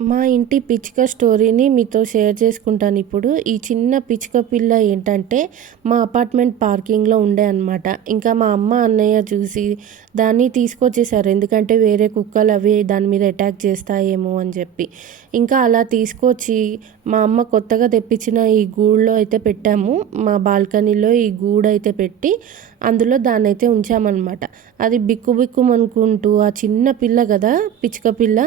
మా ఇంటి పిచ్చుక స్టోరీని మీతో షేర్ చేసుకుంటాను ఇప్పుడు. ఈ చిన్న పిచ్చుక పిల్ల ఏంటంటే మా అపార్ట్మెంట్ పార్కింగ్లో ఉండే అనమాట ఇంకా మా అమ్మ అన్నయ్య చూసి దాన్ని తీసుకొచ్చేసారు. ఎందుకంటే వేరే కుక్కలు అవి దాని మీద అటాక్ చేస్తాయేమో అని చెప్పి. ఇంకా అలా తీసుకొచ్చి మా అమ్మ కొత్తగా తెప్పించిన ఈ గూడులో అయితే పెట్టాము. మా బాల్కనీలో ఈ గూడు అయితే పెట్టి అందులో దాన్ని అయితే ఉంచామన్నమాట. అది బిక్కు బిక్కుమనుకుంటూ ఆ చిన్న పిల్ల కదా పిచ్చుక పిల్ల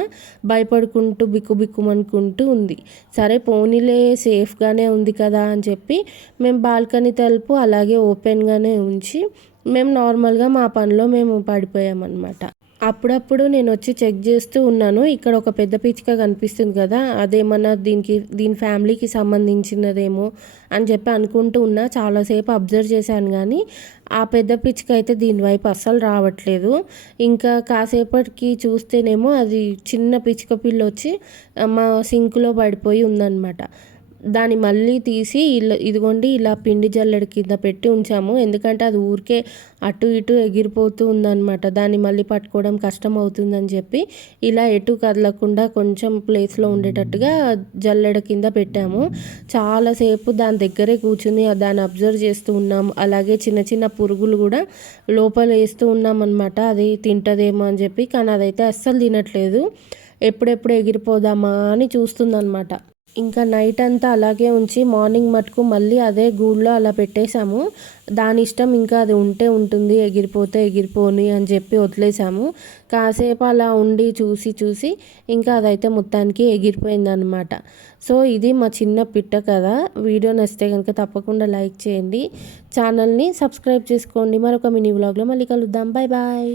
భయపడుకుంటూ బిక్కు బిక్కుమనుకుంటూ ఉంది. సరే పోనీలే సేఫ్గానే ఉంది కదా అని చెప్పి మేము బాల్కనీ తలుపు అలాగే ఓపెన్గానే ఉంచి మేము నార్మల్గా మా పనిలో మేము పడిపోయామన్నమాట. అప్పుడప్పుడు నేను వచ్చి చెక్ చేస్తూ ఉన్నాను. ఇక్కడ ఒక పెద్ద పిచ్చుక కనిపిస్తుంది కదా అదేమన్నా దీనికి దీని ఫ్యామిలీకి సంబంధించినదేమో అని చెప్పి అనుకుంటూ ఉన్నా. చాలాసేపు అబ్జర్వ్ చేశాను కానీ ఆ పెద్ద పిచ్చుక అయితే దీని వైపు అస్సలు రావట్లేదు. ఇంకా కాసేపటికి చూస్తేనేమో అది చిన్న పిచ్చుక పిల్ల వచ్చి మా సింక్లో పడిపోయి ఉందన్నమాట. దాన్ని మళ్ళీ తీసి ఇలా ఇదిగోండి ఇలా పిండి జల్లెడ కింద పెట్టి ఉంచాము. ఎందుకంటే అది ఊరికే అటు ఇటు ఎగిరిపోతూ ఉందన్నమాట. దాన్ని మళ్ళీ పట్టుకోవడం కష్టం అవుతుందని చెప్పి ఇలా ఎటు కదలకుండా కొంచెం ప్లేస్లో ఉండేటట్టుగా జల్లెడ కింద పెట్టాము. చాలాసేపు దాని దగ్గరే కూర్చుని దాన్ని అబ్జర్వ్ చేస్తూ ఉన్నాం. అలాగే చిన్న చిన్న పురుగులు కూడా లోపల వేస్తూ ఉన్నాం అనమాట అది తింటదేమో అని చెప్పి కానీ అదైతే అస్సలు తినట్లేదు. ఎప్పుడెప్పుడు ఎగిరిపోదామా అని చూస్తుందన్నమాట. ఇంకా నైట్ అంతా అలాగే ఉంచి మార్నింగ్ మటుకు మళ్ళీ అదే గూళ్ళో అలా పెట్టేశాము. దాని ఇష్టం ఇంకా అది ఉంటే ఉంటుంది ఎగిరిపోతే ఎగిరిపోని అని చెప్పి వదిలేసాము కాసేపు అలా ఉండి చూసి చూసి ఇంకా అదైతే మొత్తానికి ఎగిరిపోయింది అనమాట సో ఇది మా చిన్న పిట్ట కదా వీడియో నచ్చితే కనుక తప్పకుండా లైక్ చేయండి. ఛానల్ని సబ్స్క్రైబ్ చేసుకోండి. మరొక మినీ వ్లాగ్లో మళ్ళీ కలుద్దాం. Bye bye.